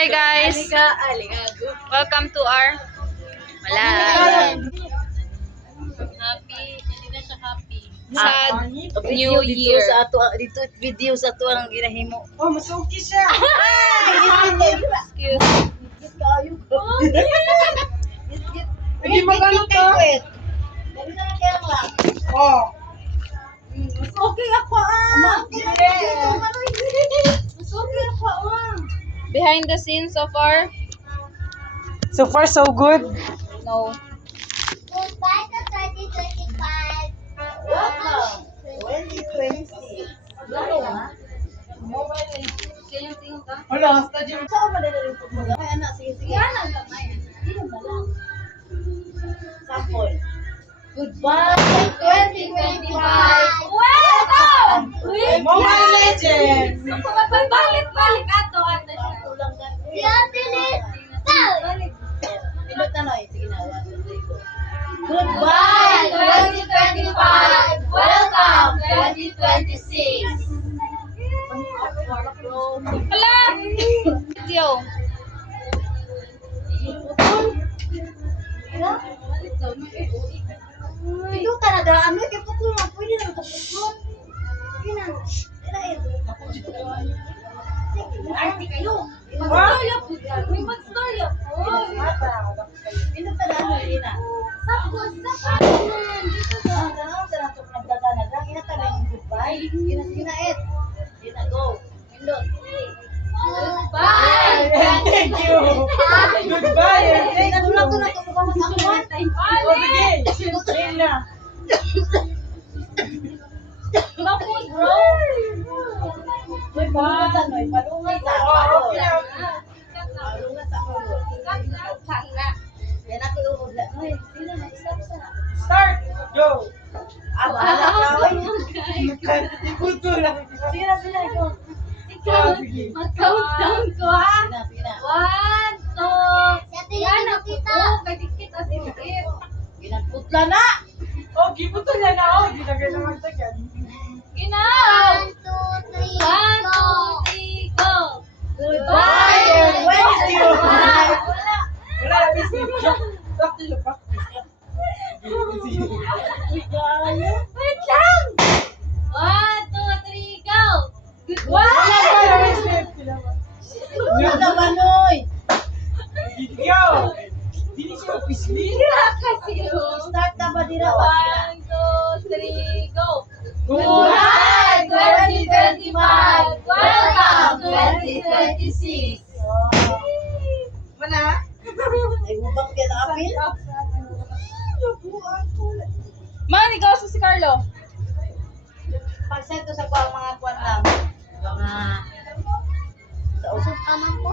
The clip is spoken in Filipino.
Hi guys! Welcome to our live. Sa New Year. Dito video sa ato ang ginahimo. Oh, masuki siya. Excuse. Hindi magano to. Oh. Okay ako ah. Okay ako ah. Behind the scenes of our So far so good. no. Goodbye to 2025. Welcome. 2026. Wala, hasta dyan. Saan ka madalaling pagmaga? Ay anak, sige sige. Yan ang kamay. Dito na lang. Sample. Goodbye 2025. Welcome! Mobile Legends. Balik-balik ato ato siya. Kulang ka. Si Ate Liz. Balik. Pindot na noy. Sige na. 1, 2, 3, go. Goodbye 2025. Welcome 2026. Hala! Video. Ito talaga, ano, kaya putol na, pwede na ito putol. Sige na, arte kayo. Mag-storya po yan. May mag-storya po. Ito pala, ano, hindi na. Sapos. Ganun, sa nato nagdadanaga, inatala yung goodbye. Sige na, Ed. Sige na, go. Pindot. Goodbye. Thank you. Goodbye. Ay, natulak ko na ito, mukhang masakuan. Oh, sige. Ayun na. Tapos, bro. Uy, palungan sa noy, palungan sa Oh, ako. okay. Palungan sa ako. Yan ako lumod na. Uy, sino na, stop sa. Start. Go. Bahala ka, uy. Ikuto lang. Sige na, sige na, go. Ikaw, mag-countdown ko ha. Sige na, sige na. 1, 2, yan ang kita. Kadikit as in it. Ginagputla na! Oh, gibuto niya na. Oh, ginagay naman sa gan. Ginaw. 1, 2, 3, 1, 2, 3, go. Goodbye! Thank you. Wala. Wala, busy. Practice, practice. Wait lang. 1, 2, 3, go. Ano naman, oy? Yo! Dili siya officially. Kasi Start na ba dira ba? 1, 2, 3, go. Goodbye, 2025. Welcome 2026. Mana? Ay, bubak ka na apil? Man, ikaw si Carlo. Pag-send ko sa mga kwan lang. Mga... Sa usap ka man po?